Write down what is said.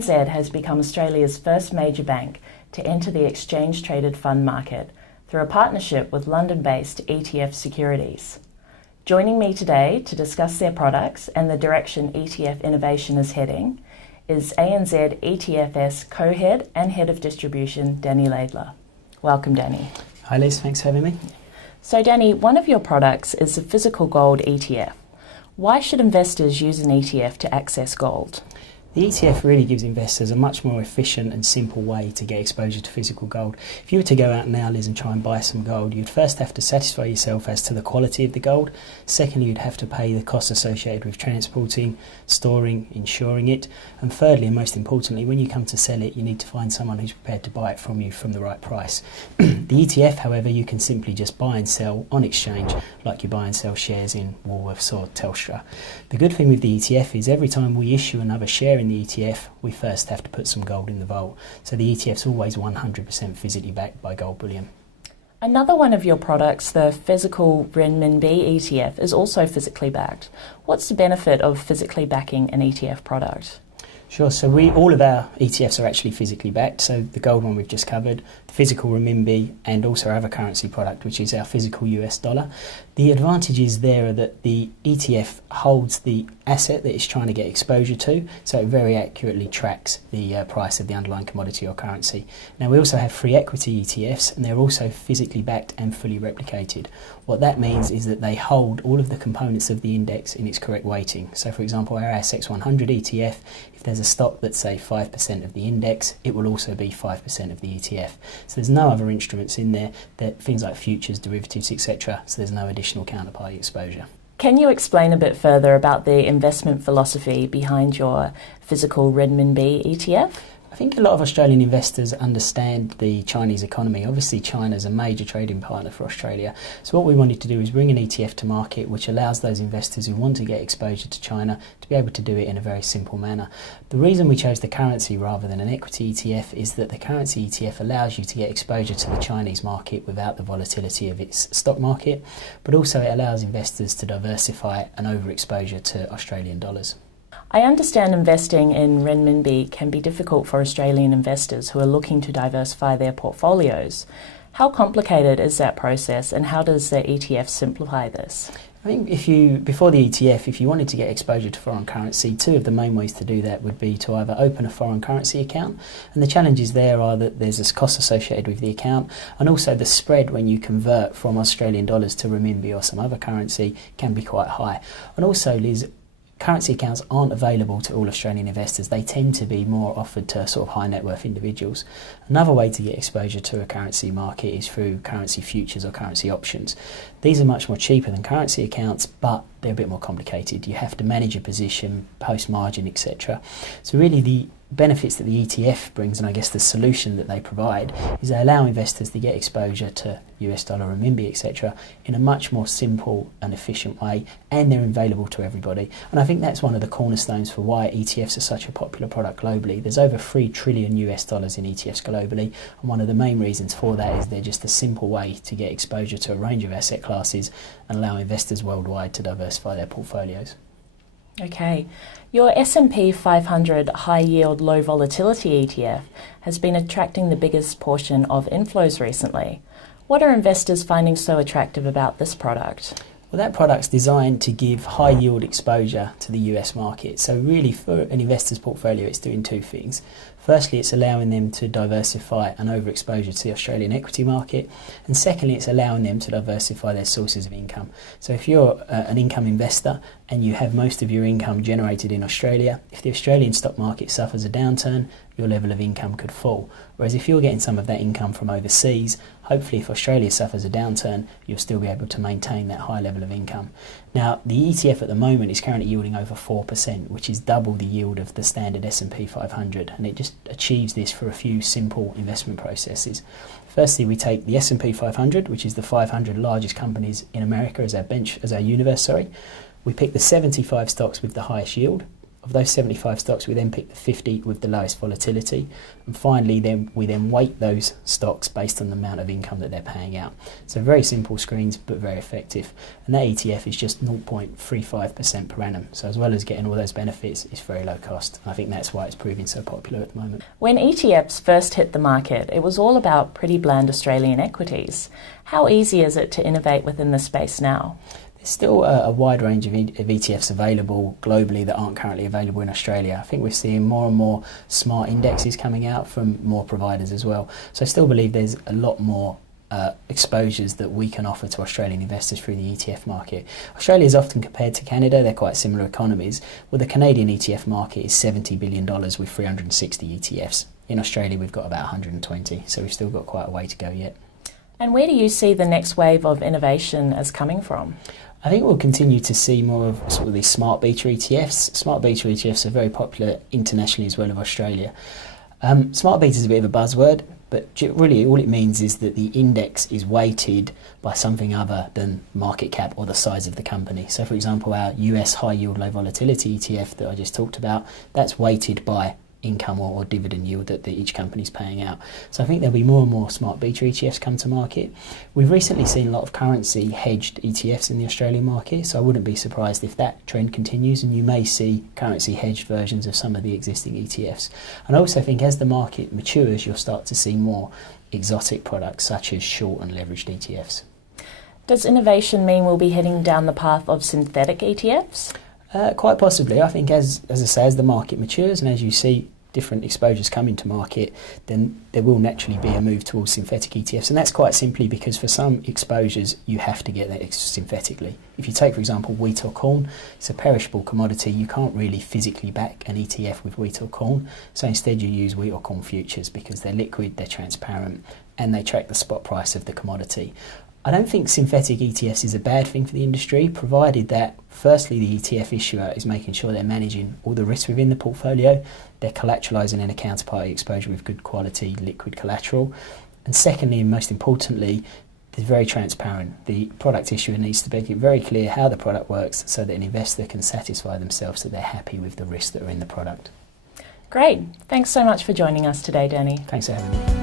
ANZ has become Australia's first major bank to enter the exchange-traded fund market through a partnership with London-based ETF Securities. Joining me today to discuss their products and the direction ETF innovation is heading is ANZ ETFS co-head and head of distribution, Danny Laidler. Welcome, Danny. Hi Liz, thanks for having me. So Danny, one of your products is the physical gold ETF. Why should investors use an ETF to access gold? The ETF really gives investors a much more efficient and simple way to get exposure to physical gold. If you were to go out now, Liz, and try and buy some gold, you'd first have to satisfy yourself as to the quality of the gold. Secondly, you'd have to pay the costs associated with transporting, storing, insuring it. And thirdly, and most importantly, when you come to sell it, you need to find someone who's prepared to buy it from you from the right price. The ETF, however, you can simply just buy and sell on exchange like you buy and sell shares in Woolworths or Telstra. The good thing with the ETF is every time we issue another share in the ETF, we first have to put some gold in the vault. So the ETF's always 100% physically backed by gold bullion. Another one of your products, the physical renminbi ETF, is also physically backed. What's the benefit of physically backing an ETF product? Sure, so all of our ETFs are actually physically backed, so the gold one we've just covered, the physical renminbi, and also our other currency product, which is our physical US dollar. The advantages there are that the ETF holds the asset that it's trying to get exposure to, so it very accurately tracks the price of the underlying commodity or currency. Now we also have free equity ETFs, and they're also physically backed and fully replicated. What that means is that they hold all of the components of the index in its correct weighting. So for example, our ASX 100 ETF, if there's a stock that's say 5% of the index, it will also be 5% of the ETF. So there's no other instruments in there, that things like futures, derivatives, etc. So there's no additional counterparty exposure. Can you explain a bit further about the investment philosophy behind your physical renminbi ETF? I think a lot of Australian investors understand the Chinese economy. Obviously, China is a major trading partner for Australia. So what we wanted to do is bring an ETF to market which allows those investors who want to get exposure to China to be able to do it in a very simple manner. The reason we chose the currency rather than an equity ETF is that the currency ETF allows you to get exposure to the Chinese market without the volatility of its stock market, but also it allows investors to diversify an overexposure to Australian dollars. I understand investing in renminbi can be difficult for Australian investors who are looking to diversify their portfolios. How complicated is that process, and how does the ETF simplify this? I think before the ETF, if you wanted to get exposure to foreign currency, two of the main ways to do that would be to either open a foreign currency account, and the challenges there are that there's this cost associated with the account, and also the spread when you convert from Australian dollars to renminbi or some other currency can be quite high. And also, Liz, currency accounts aren't available to all Australian investors. They tend to be more offered to sort of high net worth individuals. Another way to get exposure to a currency market is through currency futures or currency options. These are much more cheaper than currency accounts, but they're a bit more complicated. You have to manage a position, post margin, etc. So really the benefits that the ETF brings, and I guess the solution that they provide, is they allow investors to get exposure to US dollar, renminbi, etc. in a much more simple and efficient way, and they're available to everybody. And I think that's one of the cornerstones for why ETFs are such a popular product globally. There's over $3 trillion US dollars in ETFs globally, and one of the main reasons for that is they're just a simple way to get exposure to a range of asset classes and allow investors worldwide to diversify their portfolios. Okay. Your S&P 500 High Yield Low Volatility ETF has been attracting the biggest portion of inflows recently. What are investors finding so attractive about this product? Well, that product's designed to give high yield exposure to the US market. So really for an investor's portfolio, it's doing two things. Firstly, it's allowing them to diversify an overexposure to the Australian equity market. And secondly, it's allowing them to diversify their sources of income. So if you're an income investor and you have most of your income generated in Australia, if the Australian stock market suffers a downturn, your level of income could fall. Whereas if you're getting some of that income from overseas, hopefully if Australia suffers a downturn, you'll still be able to maintain that high level of income. Now, the ETF at the moment is currently yielding over 4%, which is double the yield of the standard S&P 500, and it just achieves this for a few simple investment processes. Firstly, we take the S&P 500, which is the 500 largest companies in America as our universe. We pick the 75 stocks with the highest yield, Of those 75 stocks, we then pick the 50 with the lowest volatility, and finally we then weight those stocks based on the amount of income that they're paying out. So very simple screens, but very effective. And that ETF is just 0.35% per annum. So as well as getting all those benefits, it's very low cost. And I think that's why it's proving so popular at the moment. When ETFs first hit the market, it was all about pretty bland Australian equities. How easy is it to innovate within the space now? There's still a wide range of ETFs available globally that aren't currently available in Australia. I think we're seeing more and more smart indexes coming out from more providers as well. So I still believe there's a lot more exposures that we can offer to Australian investors through the ETF market. Australia is often compared to Canada, they're quite similar economies. Well, the Canadian ETF market is $70 billion with 360 ETFs. In Australia, we've got about 120, so we've still got quite a way to go yet. And where do you see the next wave of innovation as coming from? I think we'll continue to see more of sort of these smart beta ETFs. Smart beta ETFs are very popular internationally as well as Australia. Smart beta is a bit of a buzzword, but really all it means is that the index is weighted by something other than market cap or the size of the company. So for example, our US high yield low volatility ETF that I just talked about, that's weighted by income or dividend yield that each company's paying out. So I think there'll be more and more smart beta ETFs come to market. We've recently seen a lot of currency hedged ETFs in the Australian market, so I wouldn't be surprised if that trend continues, and you may see currency hedged versions of some of the existing ETFs. And I also think as the market matures, you'll start to see more exotic products such as short and leveraged ETFs. Does innovation mean we'll be heading down the path of synthetic ETFs? Quite possibly. I think as I say, as the market matures and as you see different exposures come into market, then there will naturally be a move towards synthetic ETFs, and that's quite simply because for some exposures you have to get that synthetically. If you take, for example, wheat or corn, it's a perishable commodity. You can't really physically back an ETF with wheat or corn, so instead you use wheat or corn futures because they're liquid, they're transparent, and they track the spot price of the commodity. I don't think synthetic ETFs is a bad thing for the industry, provided that firstly the ETF issuer is making sure they're managing all the risks within the portfolio, they're collateralising in a counterparty exposure with good quality liquid collateral, and secondly and most importantly, they're very transparent. The product issuer needs to make it very clear how the product works so that an investor can satisfy themselves that they're happy with the risks that are in the product. Great. Thanks so much for joining us today, Danny. Thanks for having me.